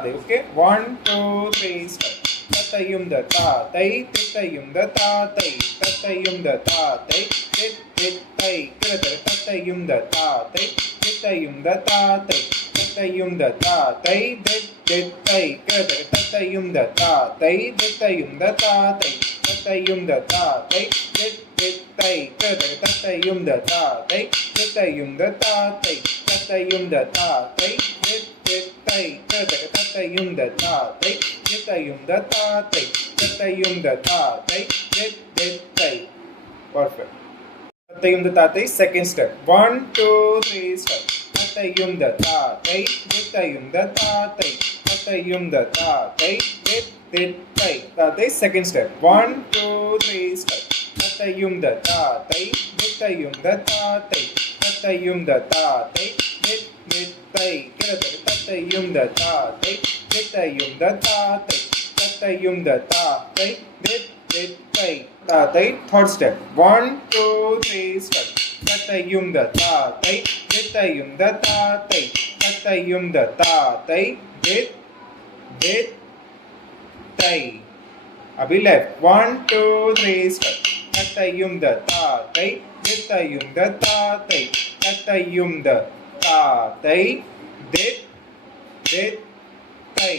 தாதை. Okay, 1 2 3 start. தத்தையும் த தாத்தை தித்தையும் த தாத்தை தத்தையும் த தாத்தை தித்தை கிரதர் தத்தையும் த தாத்தை தித்தையும் த தாத்தை தத்தையும் த தாத்தை தித்தை கிரதர் தத்தையும் த தாத்தை தித்தையும் த தாத்தை தத்தையும் த தாத்தை தித்தை கிரதர் தத்தையும் த தாத்தை தித்தையும் த தாத்தை தத்தையும் த தாத்தை தித்தை கிரதர் தத்தையும் த தாத்தை தித்தையும் த தாத்தை தத்தையும் த தாத்தை தித்தை. Perfect. தத்தையும் த தாத்தை second step. 1 2 3 step. தத்தையும் த தாத்தை தித்தையும் த தாத்தை தத்தையும் த தாத்தை தித்தை தாத்தை second step. 1 2 3 step. தத்தையும் த தாத்தை தித்தையும் த தாத்தை தத்தையும் த தாத்தை தித்தை கிரதர் தத்தையும் த தாத்தை தித்தையும் த தாத்தை தத்தையும் த தாத்தை தித்தை தாத்தை third step. 1 2 3 step. தத்தையும் த தாத்தை தித்தையும் த தாத்தை தத்தையும் த தாத்தை தித்தை. अभी left. 1 2 3 step. தத்தையும் த தாத்தை தித்தையும் த தாத்தை தத்தையும் த தாத்தை தித்தை.